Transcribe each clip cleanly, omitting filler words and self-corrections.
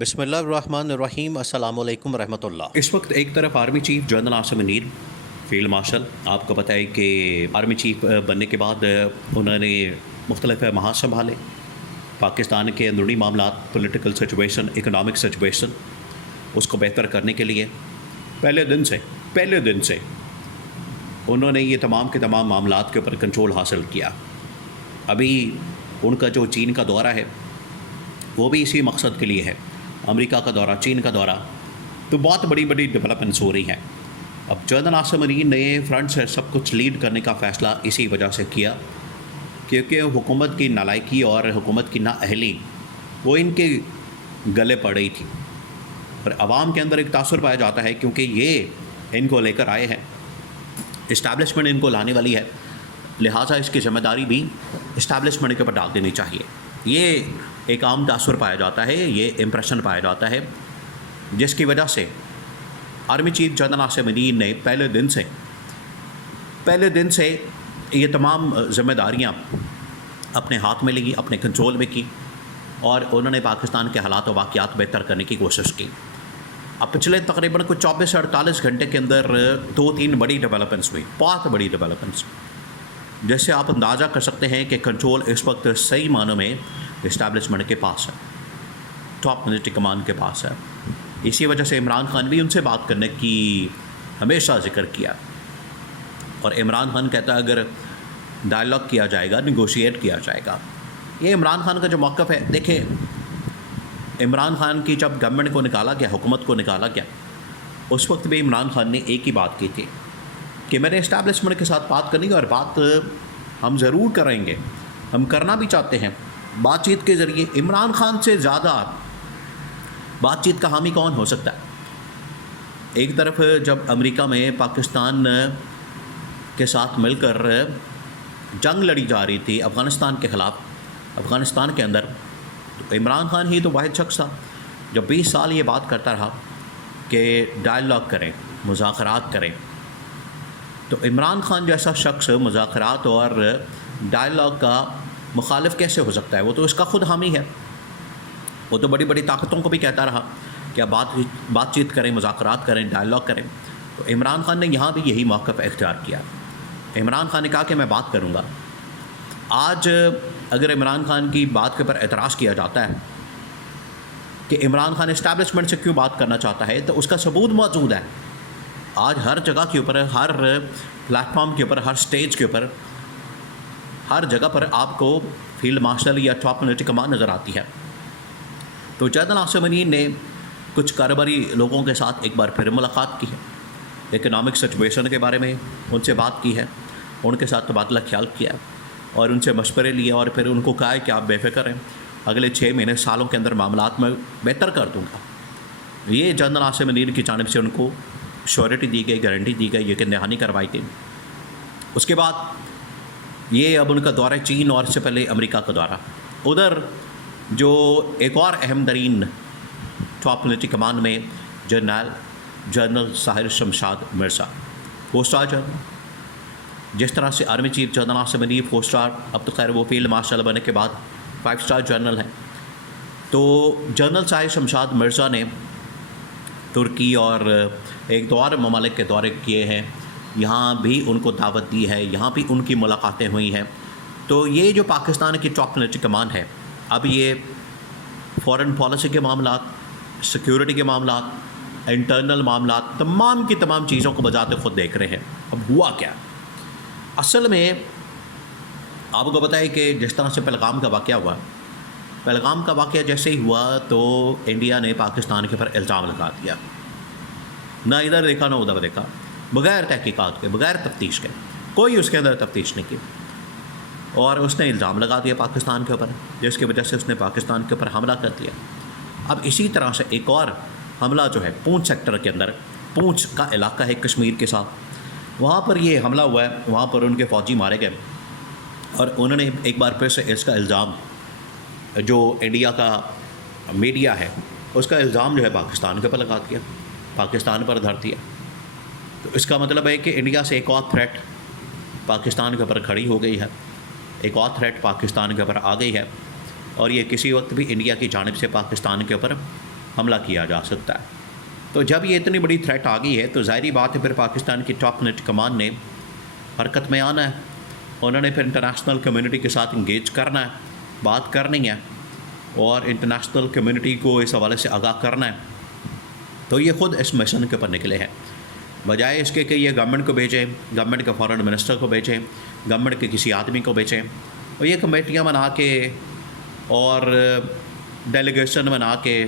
بسم اللہ الرحمن الرحیم۔ السلام علیکم ورحمۃ اللہ۔ اس وقت ایک طرف army chief general Asim Munir field marshal, آپ کو پتہ ہے کہ آرمی چیف بننے کے بعد انہوں نے مختلف محاذ سنبھالے، پاکستان کے اندرونی معاملات، پولیٹیکل سچویشن، اکنامک سچویشن، اس کو بہتر کرنے کے لیے پہلے دن سے انہوں نے یہ تمام کے تمام معاملات کے اوپر کنٹرول حاصل کیا۔ ابھی ان کا جو چین کا دورہ ہے وہ بھی اسی مقصد کے لیے ہے، امریکہ کا دورہ، چین کا دورہ، تو بہت بڑی ڈیولپمنٹس ہو رہی ہیں۔ اب جنرل عاصم منیر نے فرنٹ سے سب کچھ لیڈ کرنے کا فیصلہ اسی وجہ سے کیا کیونکہ حکومت کی نالائکی اور حکومت کی نااہلی وہ ان کے گلے پڑ رہی تھی، اور عوام کے اندر ایک تاثر پایا جاتا ہے کیونکہ یہ ان کو لے کر آئے ہیں، اسٹیبلشمنٹ ان کو لانے والی ہے، لہٰذا اس کی ذمہ داری بھی اسٹیبلشمنٹ کے اوپر ڈال دینی چاہیے۔ یہ ایک عام تاثر پایا جاتا ہے، یہ امپریشن پایا جاتا ہے، جس کی وجہ سے army chief general Asim Munir نے پہلے دن سے یہ تمام ذمہ داریاں اپنے ہاتھ میں لیں، اپنے کنٹرول میں کی، اور انہوں نے پاکستان کے حالات و واقعات بہتر کرنے کی کوشش کی۔ اب پچھلے تقریباً کچھ 24 سے 48 گھنٹے کے اندر 2-3 بڑی ڈیولپمنٹس ہوئی، بہت بڑی ڈیولپمنٹس، جس سے آپ اندازہ کر سکتے ہیں کہ کنٹرول اس وقت صحیح معنوں میں اسٹیبلشمنٹ کے پاس ہے، ٹاپ ملٹری کمان کے پاس ہے۔ اسی وجہ سے عمران خان بھی ان سے بات کرنے کی ہمیشہ ذکر کیا، اور عمران خان کہتا ہے اگر ڈائلاگ کیا جائے گا، نیگوشیٹ کیا جائے گا۔ یہ عمران خان کا جو موقف ہے، دیکھیں عمران خان کی جب گورنمنٹ کو نکالا گیا، حکومت کو نکالا گیا، اس وقت بھی عمران خان نے ایک ہی بات کی تھی کہ میں نے اسٹیبلشمنٹ کے ساتھ بات کرنی ہے، اور بات ہم ضرور کریں گے، ہم کرنا بھی چاہتے ہیں بات چیت کے ذریعے۔ عمران خان سے زیادہ بات چیت کا حامی کون ہو سکتا ہے؟ ایک طرف جب امریکہ میں پاکستان کے ساتھ مل کر جنگ لڑی جا رہی تھی افغانستان کے خلاف، افغانستان کے اندر، تو عمران خان ہی تو واحد شخص تھا جو 20 سال یہ بات کرتا رہا کہ ڈائلاگ کریں، مذاکرات کریں۔ تو عمران خان جیسا شخص مذاکرات اور ڈائلاگ کا مخالف کیسے ہو سکتا ہے؟ وہ تو اس کا خود حامی ہے، وہ تو بڑی بڑی طاقتوں کو بھی کہتا رہا کہ آپ بات چیت کریں، مذاکرات کریں، ڈائلاگ کریں۔ تو عمران خان نے یہاں بھی یہی موقف اختیار کیا۔ عمران خان نے کہا کہ میں بات کروں گا۔ آج اگر عمران خان کی بات کے اوپر اعتراض کیا جاتا ہے کہ عمران خان اسٹیبلشمنٹ سے کیوں بات کرنا چاہتا ہے، تو اس کا ثبوت موجود ہے۔ آج ہر جگہ کے اوپر، ہر پلیٹ فارم کے اوپر، ہر سٹیج کے اوپر، ہر جگہ پر آپ کو فیلڈ مارشل یا ٹاپ ملٹری کمان نظر آتی ہے۔ تو جنرل عاصم منیر نے کچھ کاروباری لوگوں کے ساتھ ایک بار پھر ملاقات کی ہے، اکنامک سچویشن کے بارے میں ان سے بات کی ہے، ان کے ساتھ تبادلہ خیال کیا اور ان سے مشورے لیے، اور پھر ان کو کہا ہے کہ آپ بے فکر ہیں، اگلے 6 مہینے سالوں کے اندر معاملات میں بہتر کر دوں گا۔ یہ جنرل عاصم منیر کی جانب سے ان کو شیورٹی دی گئی، گارنٹی دی گئی، یقین دہانی کروائی گئی۔ اس کے بعد یہ اب ان کا دورہ چین، اور اس سے پہلے امریکہ کا دورہ۔ ادھر جو ایک اور اہم ترین ٹاپ ملٹری کمان میں general Sahir Shamshad Mirza, 4 star general, جس طرح سے army chief general Asim Munir 4 star, اب تو خیر وہ فیلڈ مارشل بننے کے بعد 5 اسٹار جنرل ہیں۔ تو جنرل ساحر شمشاد مرزا نے ترکی اور ایک دو اور ممالک کے دورے کیے ہیں، یہاں بھی ان کو دعوت دی ہے، یہاں بھی ان کی ملاقاتیں ہوئی ہیں۔ تو یہ جو پاکستان کی ٹاپ ملٹری کمان ہے، اب یہ فورن پالیسی کے معاملات، سیکیورٹی کے معاملات، انٹرنل معاملات، تمام کی تمام چیزوں کو بذات خود دیکھ رہے ہیں۔ اب ہوا کیا؟ اصل میں آپ کو پتہ ہے کہ جس طرح سے پہلگام کا واقعہ ہوا، پہلگام کا واقعہ جیسے ہی ہوا تو انڈیا نے پاکستان کے اوپر الزام لگا دیا، نہ ادھر دیکھا نہ ادھر دیکھا، بغیر تحقیقات کے، بغیر تفتیش کے، کوئی اس کے اندر تفتیش نہیں کی، اور اس نے الزام لگا دیا پاکستان کے اوپر، جس کی وجہ سے اس نے پاکستان کے اوپر حملہ کر دیا۔ اب اسی طرح سے ایک اور حملہ جو ہے پونچھ سیکٹر کے اندر، پونچھ کا علاقہ ہے کشمیر کے ساتھ، وہاں پر یہ حملہ ہوا ہے، وہاں پر ان کے فوجی مارے گئے، اور انہوں نے ایک بار پھر سے اس کا الزام، جو انڈیا کا میڈیا ہے اس کا الزام جو ہے پاکستان کے اوپر لگا دیا، پاکستان پر دھر دیا۔ تو اس کا مطلب ہے کہ انڈیا سے ایک اور تھریٹ پاکستان کے اوپر کھڑی ہو گئی ہے، ایک اور تھریٹ پاکستان کے اوپر آ گئی ہے، اور یہ کسی وقت بھی انڈیا کی جانب سے پاکستان کے اوپر حملہ کیا جا سکتا ہے. تو جب یہ اتنی بڑی تھریٹ آ گئی ہے تو ظاہری بات ہے پھر پاکستان کی ٹاپ ملٹری کمان نے حرکت میں آنا ہے. انہوں نے پھر انٹرنیشنل کمیونٹی کے ساتھ انگیج کرنا ہے, بات کرنی ہے اور انٹرنیشنل کمیونٹی کو اس حوالے سے آگاہ کرنا ہے. تو یہ خود اس مشن کے اوپر نکلے ہیں, بجائے اس کے کہ یہ گورنمنٹ کو بھیجیں, گورنمنٹ کے فارن منسٹر کو بھیجیں, گورنمنٹ کے کسی آدمی کو بھیجیں, اور یہ کمیٹیاں بنا کے اور ڈیلیگیشن بنا کے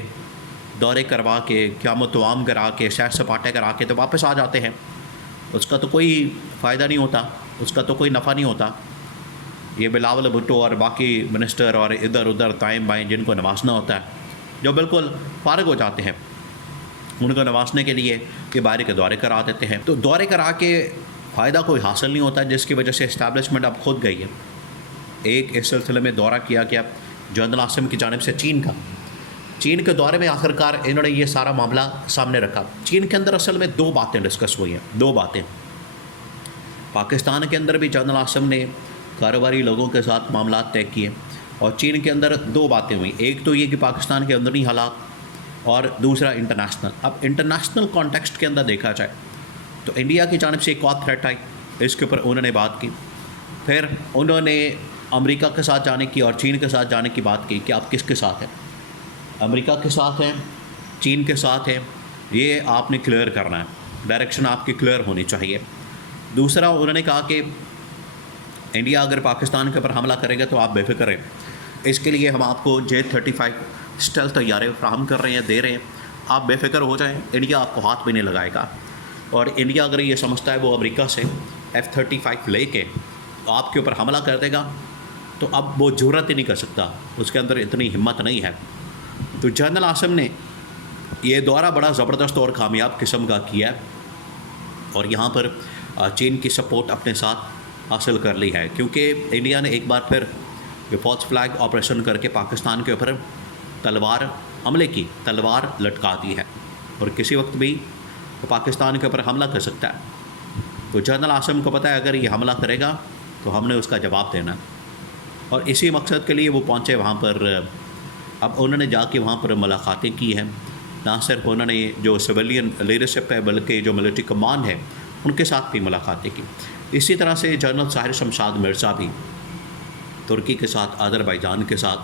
دورے کروا کے قیام و توام کرا کے سیر سپاٹے کرا کے تو واپس آ جاتے ہیں. اس کا تو کوئی فائدہ نہیں ہوتا, اس کا تو کوئی نفع نہیں ہوتا. یہ بلاول بھٹو اور باقی منسٹر اور ادھر ادھر دائیں بائیں جن کو نوازنا ہوتا ہے, جو بالکل فارغ ہو جاتے ہیں, ان کو نوازنے کے لیے یہ باہر کے دورے کرا دیتے ہیں. تو دورے کرا کے فائدہ کوئی حاصل نہیں ہوتا, جس کی وجہ سے اسٹیبلشمنٹ اب خود گئی ہے. ایک اس سلسلے میں دورہ کیا گیا جنرل عاصم کی جانب سے چین کا. چین کے دورے میں آخرکار انہوں نے یہ سارا معاملہ سامنے رکھا. چین کے اندر اصل میں 2 باتیں ڈسکس ہوئی ہیں, 2 باتیں. پاکستان کے اندر بھی جنرل عاصم نے کاروباری لوگوں کے ساتھ معاملات طے کیے, اور چین کے اندر 2 باتیں ہوئیں. ایک تو یہ کہ پاکستان کے اندرونی حالات, اور دوسرا انٹرنیشنل. اب انٹرنیشنل کانٹیکسٹ کے اندر دیکھا جائے تو انڈیا کی جانب سے ایک اور تھریٹ آئی, اس کے اوپر انہوں نے بات کی. پھر انہوں نے امریکہ کے ساتھ جانے کی اور چین کے ساتھ جانے کی بات کی کہ آپ کس کے ساتھ ہیں, امریکہ کے ساتھ ہیں, چین کے ساتھ ہیں, یہ آپ نے کلیئر کرنا ہے, ڈائریکشن آپ کی کلیئر ہونی چاہیے. دوسرا انہوں نے کہا کہ انڈیا اگر پاکستان کے اوپر حملہ کرے گا تو آپ بے فکر رہیں, اس کے لیے ہم آپ کو J-35 اسٹیلتھ طیارے فراہم کر رہے ہیں, دے رہے ہیں, آپ بے فکر ہو جائیں, انڈیا آپ کو ہاتھ بھی نہیں لگائے گا. اور انڈیا اگر یہ سمجھتا ہے وہ امریکہ سے F-35 لے کے آپ کے اوپر حملہ کر دے گا تو اب وہ جرأت ہی نہیں کر سکتا, اس کے اندر اتنی ہمت نہیں ہے. تو جنرل عاصم نے یہ دورہ بڑا زبردست اور کامیاب قسم کا کیا ہے, اور یہاں پر چین کی سپورٹ اپنے ساتھ حاصل کر لی ہے, کیونکہ انڈیا نے ایک بار پھر یہ فالس فلیگ آپریشن کر کے پاکستان کے اوپر تلوار حملے کی, تلوار لٹکا دی ہے, اور کسی وقت بھی وہ پاکستان کے اوپر حملہ کر سکتا ہے. تو جنرل عاصم کو پتہ ہے اگر یہ حملہ کرے گا تو ہم نے اس کا جواب دینا, اور اسی مقصد کے لیے وہ پہنچے وہاں پر. اب انہوں نے جا کے وہاں پر ملاقاتیں کی ہیں, نہ صرف انہوں نے جو سویلین لیڈرشپ ہے بلکہ جو ملٹری کمان ہے ان کے ساتھ بھی ملاقاتیں کی. اسی طرح سے جنرل طاہر شمشاد مرزا بھی ترکی کے ساتھ, آذربائیجان کے ساتھ,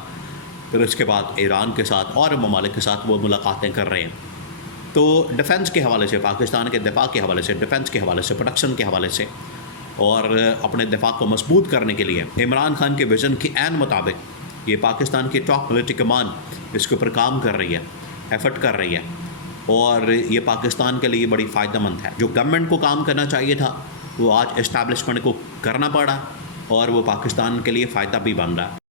پھر اس کے بعد ایران کے ساتھ اور ممالک کے ساتھ وہ ملاقاتیں کر رہے ہیں. تو ڈیفنس کے حوالے سے, پاکستان کے دفاع کے حوالے سے, ڈیفنس کے حوالے سے, پروڈکشن کے حوالے سے, اور اپنے دفاع کو مضبوط کرنے کے لیے عمران خان کے ویژن کی عین مطابق یہ پاکستان کی ٹاپ ملٹری کمان اس کے اوپر کام کر رہی ہے, ایفرٹ کر رہی ہے, اور یہ پاکستان کے لیے بڑی فائدہ مند ہے. جو گورنمنٹ کو کام کرنا چاہیے تھا وہ آج اسٹیبلشمنٹ کو کرنا پڑا, اور وہ پاکستان کے لیے فائدہ بھی بن رہا ہے.